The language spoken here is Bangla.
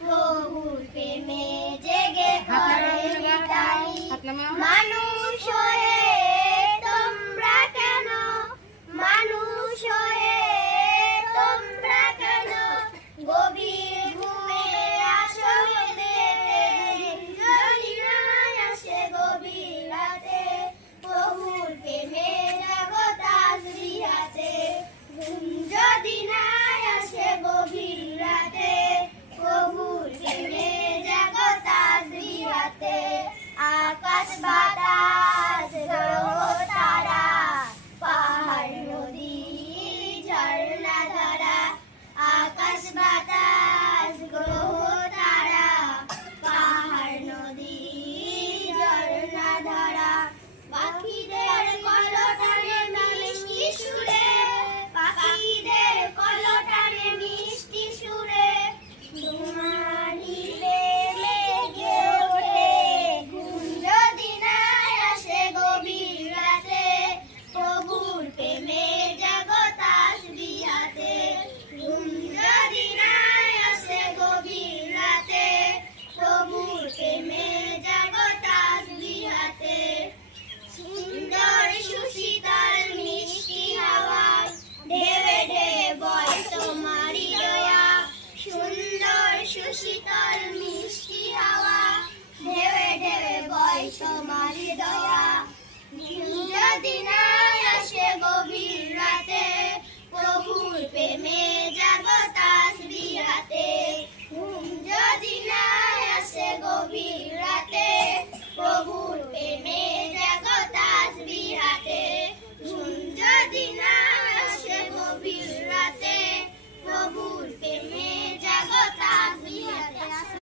প্রভুর প্রেমে জেগে পড়ে মানুষ হয়ে তোমরা কেন, মানুষ হয়ে তোমরা কেন গভীর ঘুমে আসো মেতে, যদি না আসে গভীর রাতে প্রভুর প্রেমে জাগো তাসবিহাতে, ঘুম যদি না আসে গভীর রাতে প্রভুর প্রেমে জাগো তাসবিহাতে। আকাশ